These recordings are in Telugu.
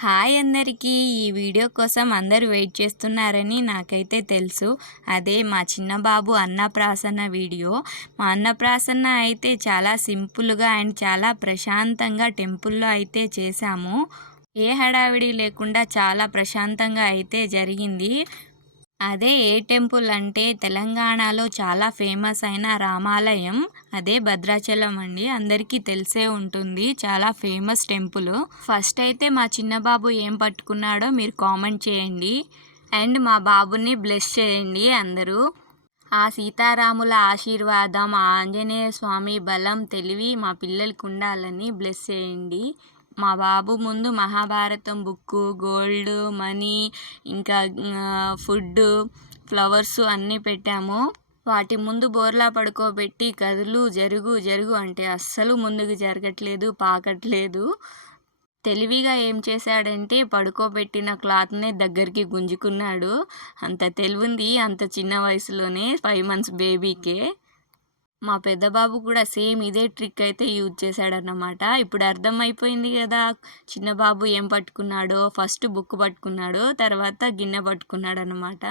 హాయ్ అందరికీ. ఈ వీడియో కోసం అందరూ వెయిట్ చేస్తున్నారని నాకైతే తెలుసు. అదే మా చిన్న బాబు అన్నప్రాసన్న వీడియో. మా అన్నప్రాసన్న అయితే చాలా సింపుల్గా అండ్ చాలా ప్రశాంతంగా టెంపుల్లో అయితే చేశాము. ఏ హడావిడి లేకుండా చాలా ప్రశాంతంగా అయితే జరిగింది. అదే ఏ టెంపుల్ అంటే తెలంగాణలో చాలా ఫేమస్ అయిన రామాలయం. అదే భద్రాచలం అండి. అందరికీ తెలిసే ఉంటుంది. చాలా ఫేమస్ టెంపుల్. ఫస్ట్ అయితే మా చిన్న బాబు ఏం పట్టుకున్నాడో మీరు కామెంట్ చేయండి. అండ్ మా బాబుని బ్లెస్ చేయండి అందరూ. ఆ సీతారాముల ఆశీర్వాదం ఆ ఆంజనేయ స్వామి బలం తెలివి మా పిల్లలకు ఉండాలని బ్లెస్ చేయండి. మా బాబు ముందు మహాభారతం బుక్కు గోల్డ్ మనీ ఇంకా ఫుడ్ ఫ్లవర్స్ అన్నీ పెట్టాము. వాటి ముందు బోర్లా పడుకోబెట్టి కదులు జరుగు జరుగు అంటే అస్సలు ముందుకు జరగట్లేదు పాకట్లేదు. తెలివిగా ఏం చేశాడంటే పడుకోబెట్టిన క్లాత్నే దగ్గరికి గుంజుకున్నాడు. అంత తెలివింది అంత చిన్న వయసులోనే ఫైవ్ మంత్స్ బేబీకే. మా పెద్ద బాబు కూడా సేమ్ ఇదే ట్రిక్ అయితే యూజ్ చేశాడన్నమాట. ఇప్పుడు అర్థమైపోయింది కదా చిన్న బాబు ఏం పట్టుకున్నాడో ఫస్ట్ బుక్ పట్టుకున్నాడు తర్వాత గిన్నె పట్టుకున్నాడు అనమాట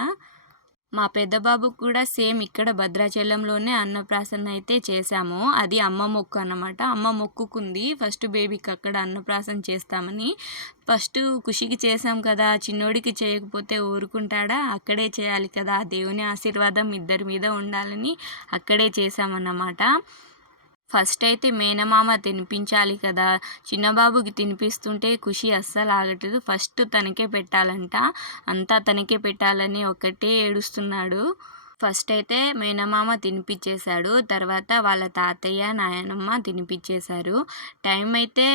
మా పెద్ద బాబుకు కూడా సేమ్ ఇక్కడ భద్రాచలంలోనే అన్నప్రాసన అయితే చేశాము. అది అమ్మ మొక్కు అన్నమాట. అమ్మ మొక్కుకుంది. ఫస్ట్ బేబీకి అక్కడ అన్నప్రాసన చేస్తామని. ఫస్ట్ ఖుషికి చేసాం కదా చిన్నోడికి చేయకపోతే ఊరుకుంటాడా? అక్కడే చేయాలి కదా. దేవుని ఆశీర్వాదం ఇద్దరి మీద ఉండాలని అక్కడే చేశామన్నమాట. ఫస్ట్ అయితే మేనమామ తినిపించాలి కదా. చిన్నబాబుకి తినిపిస్తుంటే ఖుషి అస్సలు ఆగట్లేదు. ఫస్ట్ తనకే పెట్టాలంట. అంతా తనకే పెట్టాలని ఒకటే ఏడుస్తున్నాడు. ఫస్ట్ అయితే మేనమామ తినిపించేశాడు తర్వాత వాళ్ళ తాతయ్య నాయనమ్మ తినిపించేశారు టైం అయితే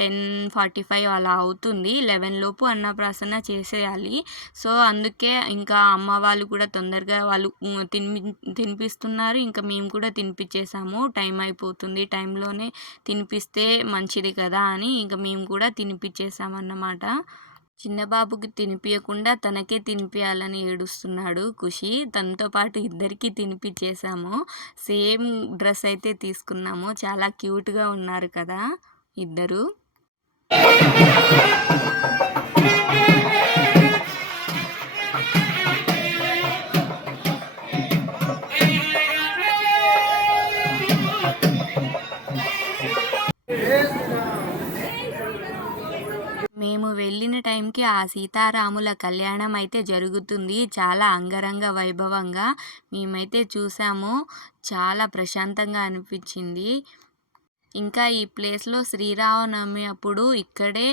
టెన్ ఫార్టీ ఫైవ్ అలా అవుతుంది. లెవెన్ లోపు అన్నప్రాసన చేసేయాలి. సో అందుకే ఇంకా అమ్మ వాళ్ళు కూడా తొందరగా వాళ్ళు తిని తినిపిస్తున్నారు. ఇంకా మేము కూడా తినిపించేసాము టైం అయిపోతుంది. టైంలోనే తినిపిస్తే మంచిది కదా అని ఇంకా మేము కూడా తినిపించేసామన్నమాట చిన్న బాబుకి తినిపించకుండా తనకే తినిపించాలని ఏడుస్తున్నాడు ఖుషి. తనతో పాటు ఇద్దరికీ తినిపించేసాము సేమ్ డ్రెస్ అయితే తీసుకున్నాము. చాలా క్యూట్గా ఉన్నారు కదా ఇద్దరు. టైంకి ఆ సీతారాముల కళ్యాణం అయితే జరుగుతుంది. చాలా అంగరంగ వైభవంగా మేమైతే చూసాము. చాలా ప్రశాంతంగా అనిపించింది. ఇంకా ఈ ప్లేస్లో శ్రీరామనవమి అప్పుడు ఇక్కడే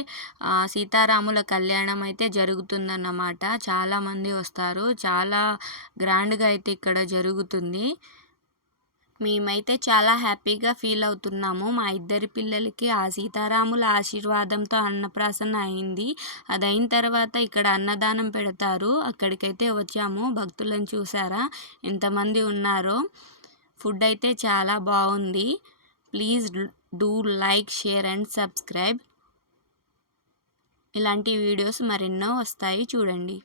సీతారాముల కళ్యాణం అయితే జరుగుతుందన్నమాట చాలామంది వస్తారు. చాలా గ్రాండ్గా అయితే ఇక్కడ జరుగుతుంది. మేమైతే చాలా హ్యాపీగా ఫీల్ అవుతున్నాము. మా ఇద్దరి పిల్లలకి ఆ సీతారాముల ఆశీర్వాదంతో అన్నప్రాసన అయింది. అది అయిన తర్వాత ఇక్కడ అన్నదానం పెడతారు. అక్కడికైతే వచ్చాము. భక్తులను చూసారా? ఎంతమంది ఉన్నారో. ఫుడ్ అయితే చాలా బాగుంది. Please do like share and subscribe. ఇలాంటి వీడియోస్ మరెన్నో వస్తాయి చూడండి.